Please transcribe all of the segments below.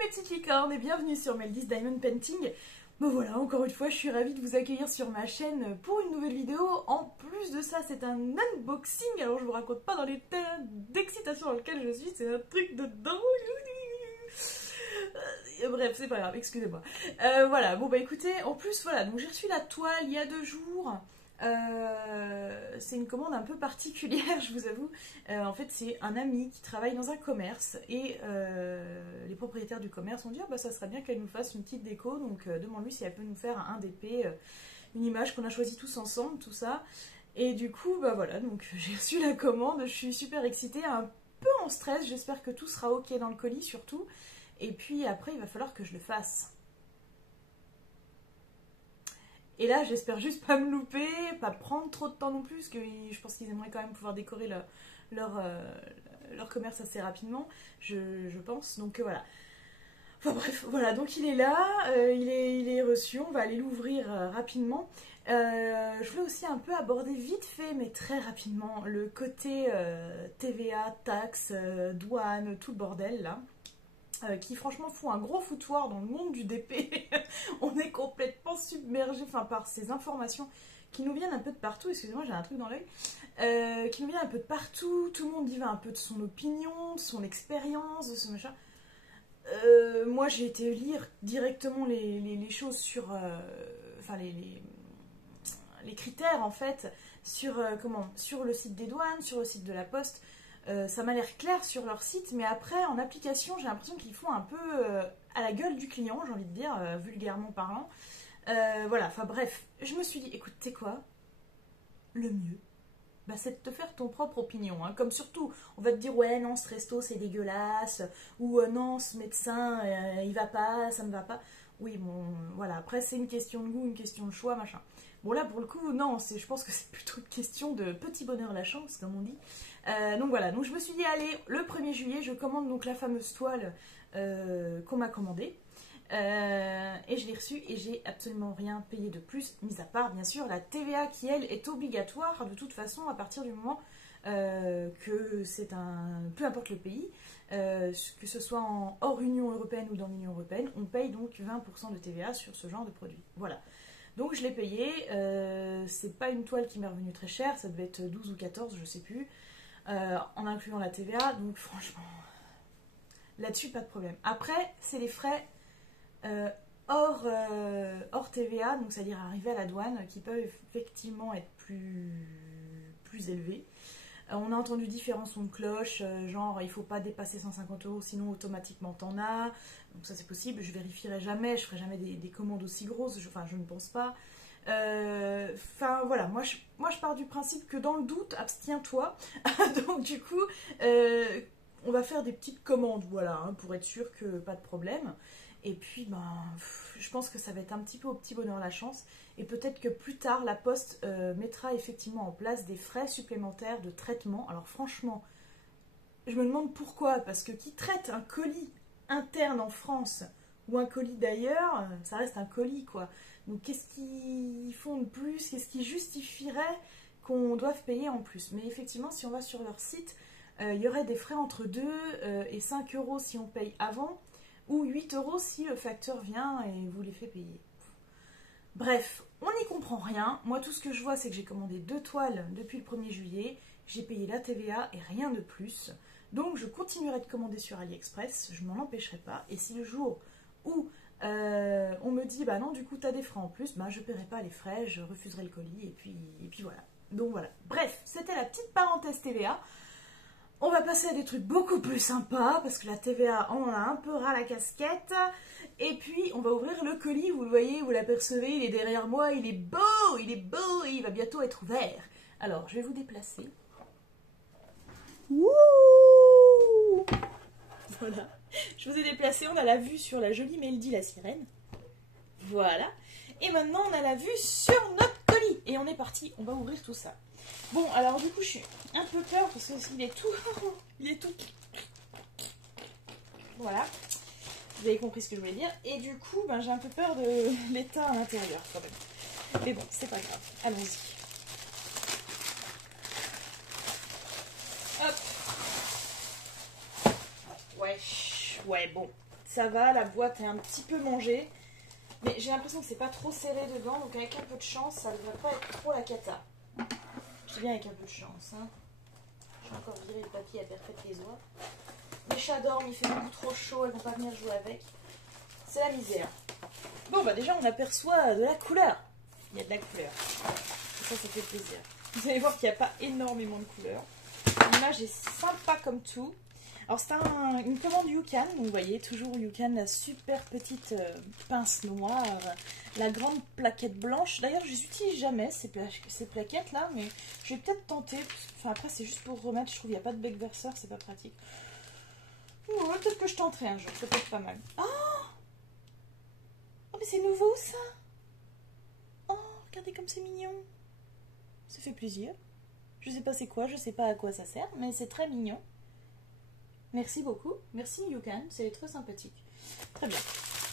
mes petites licornes et bienvenue sur Meldy's Diamond Painting. Bon voilà, encore une fois, je suis ravie de vous accueillir sur ma chaîne pour une nouvelle vidéo. En plus de ça, c'est un unboxing. Alors je vous raconte pas dans les termes d'excitation dans lequel je suis, c'est un truc de dingue. Bref, c'est pas grave, excusez-moi. Voilà, bon bah écoutez, en plus voilà, donc j'ai reçu la toile il y a 2 jours. C'est une commande un peu particulière, je vous avoue. En fait, c'est un ami qui travaille dans un commerce et les propriétaires du commerce ont dit ah, bah, ça serait bien qu'elle nous fasse une petite déco. Donc, demande-lui si elle peut nous faire un DP, une image qu'on a choisie tous ensemble, tout ça. Et du coup, bah voilà, donc j'ai reçu la commande. Je suis super excitée, un peu en stress. J'espère que tout sera ok dans le colis, surtout. Et puis après, il va falloir que je le fasse. Et là, j'espère juste pas me louper, pas prendre trop de temps non plus, parce que je pense qu'ils aimeraient quand même pouvoir décorer leur commerce assez rapidement, je pense. Donc voilà. Enfin bref, voilà, donc il est là, il est reçu, on va aller l'ouvrir rapidement. Je voulais aussi un peu aborder vite fait, mais très rapidement, le côté TVA, taxes, douane, tout le bordel là. Qui franchement fout un gros foutoir dans le monde du DP. On est complètement submergé par ces informations qui nous viennent un peu de partout. Excusez-moi, j'ai un truc dans l'œil. Qui nous viennent un peu de partout. Tout le monde y va un peu de son opinion, de son expérience, de ce machin. Moi, j'ai été lire directement les choses sur... les critères, en fait, sur le site des douanes, sur le site de la Poste. Ça m'a l'air clair sur leur site, mais après, en application, j'ai l'impression qu'ils font un peu à la gueule du client, j'ai envie de dire, vulgairement parlant. Voilà, enfin bref, je me suis dit, écoute, tu sais quoi? Le mieux, bah, c'est de te faire ton propre opinion. Hein. Comme surtout, on va te dire, ouais, non, ce resto, c'est dégueulasse, ou non, ce médecin, il va pas, ça ne va pas. Oui, bon, voilà, après, c'est une question de goût, une question de choix, machin. Bon, là, pour le coup, non, je pense que c'est plutôt une question de petit bonheur la chance, comme on dit. Donc voilà, donc je me suis dit, allez, le 1er juillet, je commande donc la fameuse toile qu'on m'a commandée. Et je l'ai reçue et j'ai absolument rien payé de plus, mis à part, bien sûr, la TVA qui, elle, est obligatoire de toute façon à partir du moment que c'est un... Peu importe le pays, que ce soit hors Union Européenne ou dans l'Union Européenne, on paye donc 20% de TVA sur ce genre de produit. Voilà. Donc je l'ai payé, c'est pas une toile qui m'est revenue très chère, ça devait être 12 ou 14, je sais plus, en incluant la TVA, donc franchement, là-dessus pas de problème. Après, c'est les frais hors TVA, donc c'est-à-dire arriver à la douane, qui peuvent effectivement être plus élevés. On a entendu différents sons de cloche, genre il faut pas dépasser 150 € sinon automatiquement t'en as. Donc ça c'est possible, je vérifierai jamais, je ferai jamais des commandes aussi grosses, je ne pense pas. Enfin voilà, moi je pars du principe que dans le doute, abstiens-toi. Donc du coup, on va faire des petites commandes, voilà, hein, pour être sûr que pas de problème. Et puis, ben, je pense que ça va être un petit peu au petit bonheur la chance. Et peut-être que plus tard, la Poste mettra effectivement en place des frais supplémentaires de traitement. Alors franchement, je me demande pourquoi. Parce que qui traite un colis interne en France ou un colis d'ailleurs, ça reste un colis, quoi. Donc qu'est-ce qu'ils font de plus? Qu'est-ce qui justifierait qu'on doive payer en plus? Mais effectivement, si on va sur leur site, il y aurait des frais entre 2 et 5 € si on paye avant, ou 8 € si le facteur vient et vous les fait payer. Bref, on n'y comprend rien. Moi, tout ce que je vois, c'est que j'ai commandé 2 toiles depuis le 1er juillet. J'ai payé la TVA et rien de plus. Donc, je continuerai de commander sur AliExpress. Je ne m'en empêcherai pas. Et si le jour où on me dit, bah non, du coup, tu as des frais en plus, bah je ne paierai pas les frais, je refuserai le colis. Et puis voilà. Donc voilà. Bref, c'était la petite parenthèse TVA. On va passer à des trucs beaucoup plus sympas, parce que la TVA, on en a un peu ras la casquette. Et puis, on va ouvrir le colis, vous le voyez, vous l'apercevez, il est derrière moi, il est beau, et il va bientôt être ouvert. Alors, je vais vous déplacer. Wouh! Voilà, je vous ai déplacé, on a la vue sur la jolie Meldy la sirène. Voilà. Et maintenant, on a la vue sur notre colis. Et on est parti, on va ouvrir tout ça. Bon, alors du coup, je suis un peu peur parce qu'il est tout... Il est tout... Voilà. Vous avez compris ce que je voulais dire. Et du coup, ben, j'ai un peu peur de l'état à l'intérieur, quand même. Mais bon, c'est pas grave. Allons-y. Hop. Ouais, bon. ça va, la boîte est un petit peu mangée. Mais j'ai l'impression que c'est pas trop serré dedans, donc avec un peu de chance, ça ne devrait pas être trop la cata. Je dis bien avec un peu de chance. Hein. J'ai encore viré le papier à perpète les oies. Mes chats dorment, il fait beaucoup trop chaud, elles vont pas venir jouer avec. C'est la misère. Bon, bah déjà, on aperçoit de la couleur. Il y a de la couleur. Et ça fait plaisir. Vous allez voir qu'il n'y a pas énormément de couleurs. L'image est sympa comme tout. Alors c'est une commande Yukan, donc vous voyez toujours Yukan, la super petite pince noire, la grande plaquette blanche. D'ailleurs je les utilise jamais ces plaquettes là, mais je vais peut-être tenter, enfin après c'est juste pour remettre, je trouve qu'il n'y a pas de bec verseur, c'est pas pratique. Ouais, peut-être que je tenterai un jour, c'est peut-être pas mal. Oh mais c'est nouveau ça. Oh regardez comme c'est mignon. Ça fait plaisir. Je sais pas c'est quoi, je sais pas à quoi ça sert, mais c'est très mignon. Merci beaucoup. Merci Yukan, c'est très sympathique. Très bien.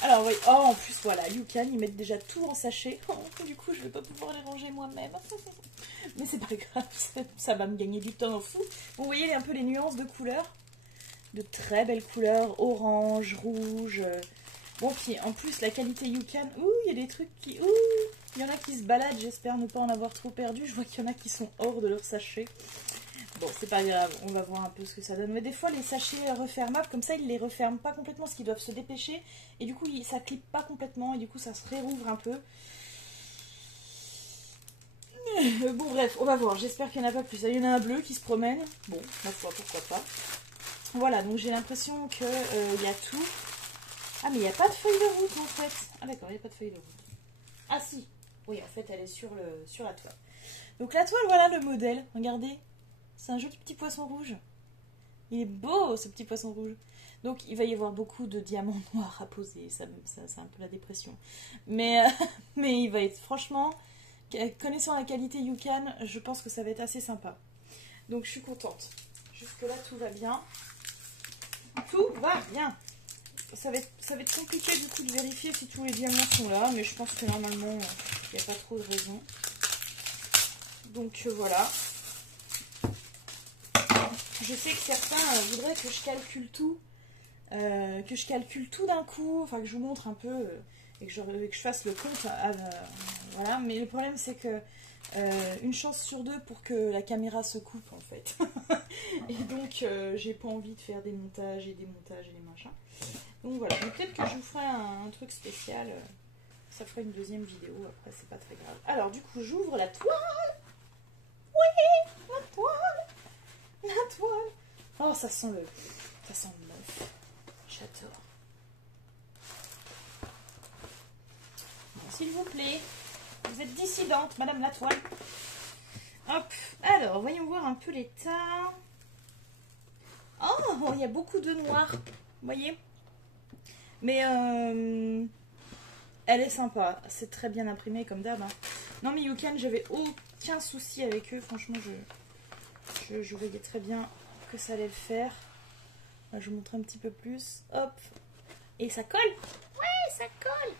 Alors oui, oh en plus voilà, Yukan, ils mettent déjà tout en sachet. Oh, du coup, je vais pas pouvoir les ranger moi-même. Mais c'est pas grave, ça va me gagner du temps fou. Vous voyez un peu les nuances de couleurs. De très belles couleurs, orange, rouge. Bon, puis en plus, la qualité Yukan. Ouh, il y a des trucs qui... Ouh, il y en a qui se baladent, j'espère ne pas en avoir trop perdu. Je vois qu'il y en a qui sont hors de leur sachet. Bon, c'est pas grave, on va voir un peu ce que ça donne. Mais des fois, les sachets refermables, comme ça, ils les referment pas complètement parce qu'ils doivent se dépêcher. Et du coup, ça clip pas complètement et du coup, ça se réouvre un peu. Bon, bref, on va voir. J'espère qu'il n'y en a pas plus. Il y en a un bleu qui se promène. Bon, ma foi, pourquoi pas. Voilà, donc j'ai l'impression qu'il y a tout. Ah, mais il n'y a pas de feuille de route, en fait. Ah, d'accord, il n'y a pas de feuille de route. Ah, si. Oui, en fait, elle est sur la toile. Donc, la toile, voilà le modèle. Regardez. C'est un joli petit poisson rouge. Il est beau, ce petit poisson rouge. Donc, il va y avoir beaucoup de diamants noirs à poser. Ça c'est un peu la dépression. Mais il va être, franchement, connaissant la qualité Yukan, je pense que ça va être assez sympa. Donc, je suis contente. Jusque-là, tout va bien. Tout va bien. Ça va être compliqué, du coup, de vérifier si tous les diamants sont là. Mais je pense que, normalement, il n'y a pas trop de raison. Donc, voilà. Je sais que certains voudraient que je calcule tout, d'un coup, enfin que je vous montre un peu et que je fasse le compte. Voilà, mais le problème c'est que une chance sur deux pour que la caméra se coupe en fait. Et donc j'ai pas envie de faire des montages et des montages et des machins. Donc voilà, peut-être que je vous ferai un truc spécial. Ça fera une deuxième vidéo, après c'est pas très grave. Alors du coup j'ouvre la toile. Oui, la toile. La toile. Oh, ça sent le neuf. J'adore. Bon, s'il vous plaît, vous êtes dissidente, Madame la toile. Hop. Alors, voyons voir un peu l'état. Oh, il y a beaucoup de noir. Vous voyez? Mais elle est sympa. C'est très bien imprimé comme d'hab. Hein. Non, mais Yukan, j'avais aucun souci avec eux. Franchement, je voyais très bien que ça allait le faire. Là, je vous montre un petit peu plus. Hop. Et ça colle. Ouais, ça colle.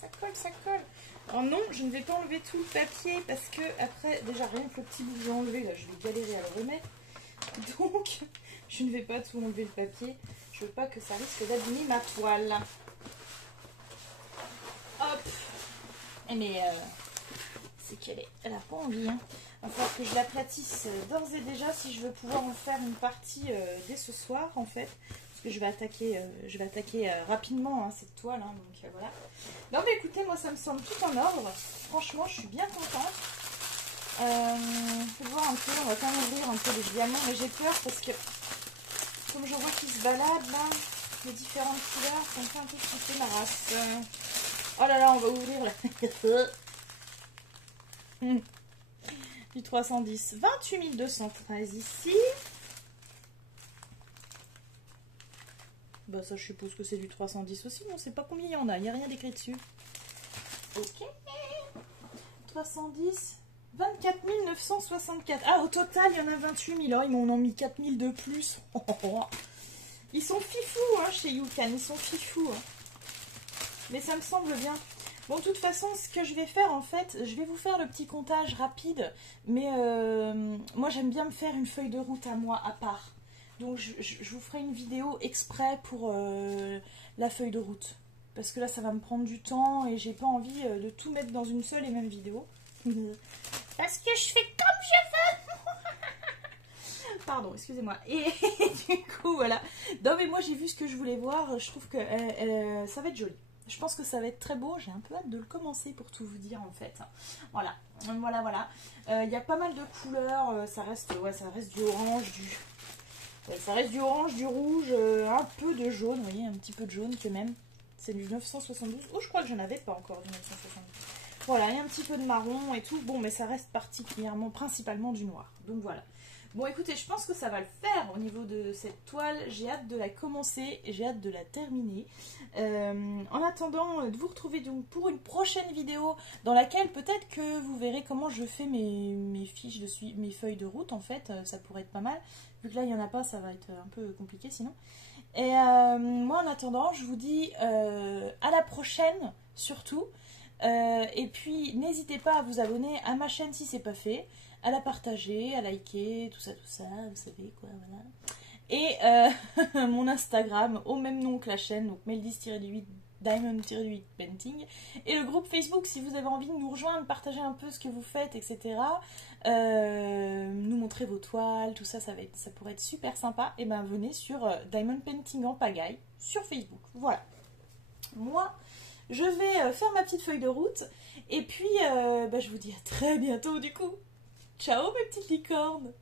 Ça colle, ça colle. Alors non, je ne vais pas enlever tout le papier parce que après, déjà rien que le petit bout que j'ai enlevé, là, je vais galérer à le remettre. Donc, je ne vais pas tout enlever le papier. Je veux pas que ça risque d'abîmer ma toile. Hop. Mais c'est elle a pas envie. Hein. Il va falloir que je l'aplatisse d'ores et déjà si je veux pouvoir en faire une partie dès ce soir en fait. Parce que je vais attaquer rapidement hein, cette toile. Hein, donc voilà. Non mais écoutez, moi ça me semble tout en ordre. Franchement, je suis bien contente. Faut voir un peu, on va quand même ouvrir un peu les diamants. Mais j'ai peur parce que comme j'en vois qui se baladent là, les différentes couleurs, ça me fait un peu flipper ma race. Oh là là, on va ouvrir là. Du 310. 28 213 ici. Bah ça je suppose que c'est du 310 aussi. On ne sait pas combien il y en a. Il n'y a rien d'écrit dessus. Ok. 310. 24 964. Ah au total il y en a 28 000. Oh, ils m'en ont mis 4 000 de plus. Ils sont fifous hein, chez Yukan. Ils sont fifous. Hein. Mais ça me semble bien. Bon, de toute façon, ce que je vais faire, en fait, je vais vous faire le petit comptage rapide. Mais moi, j'aime bien me faire une feuille de route à moi, à part. Donc je vous ferai une vidéo exprès pour la feuille de route. Parce que là ça va me prendre du temps et j'ai pas envie de tout mettre dans une seule et même vidéo. Parce que je fais comme je veux. Pardon, excusez-moi. Et du coup voilà. Non mais moi j'ai vu ce que je voulais voir. Je trouve que ça va être joli. Je pense que ça va être très beau. J'ai un peu hâte de le commencer pour tout vous dire en fait. Voilà. Voilà. Il y a pas mal de couleurs. Ça reste du orange, ça reste du orange, du rouge, un peu de jaune. Vous voyez, un petit peu de jaune quand même. C'est du 972. Oh, je crois que je n'avais pas encore du 972. Voilà, il y a un petit peu de marron et tout. Bon, mais ça reste principalement du noir. Donc voilà. Bon, écoutez, je pense que ça va le faire au niveau de cette toile. J'ai hâte de la commencer et j'ai hâte de la terminer. En attendant de vous retrouver donc pour une prochaine vidéo dans laquelle peut-être que vous verrez comment je fais mes fiches mes feuilles de route en fait. Ça pourrait être pas mal. Vu que là, il n'y en a pas, ça va être un peu compliqué sinon. Et moi, en attendant, je vous dis à la prochaine, surtout. Et puis, n'hésitez pas à vous abonner à ma chaîne si c'est pas fait, à la partager, à liker, tout ça, vous savez quoi, voilà. Et mon Instagram, au même nom que la chaîne, donc Meldis-8, Diamond-8 Painting. Et le groupe Facebook, si vous avez envie de nous rejoindre, partager un peu ce que vous faites, etc. Nous montrer vos toiles, tout ça, ça pourrait être super sympa. Et ben venez sur Diamond Painting en pagaille sur Facebook. Voilà. Moi, je vais faire ma petite feuille de route. Et puis, je vous dis à très bientôt du coup. Ciao mes petites licornes!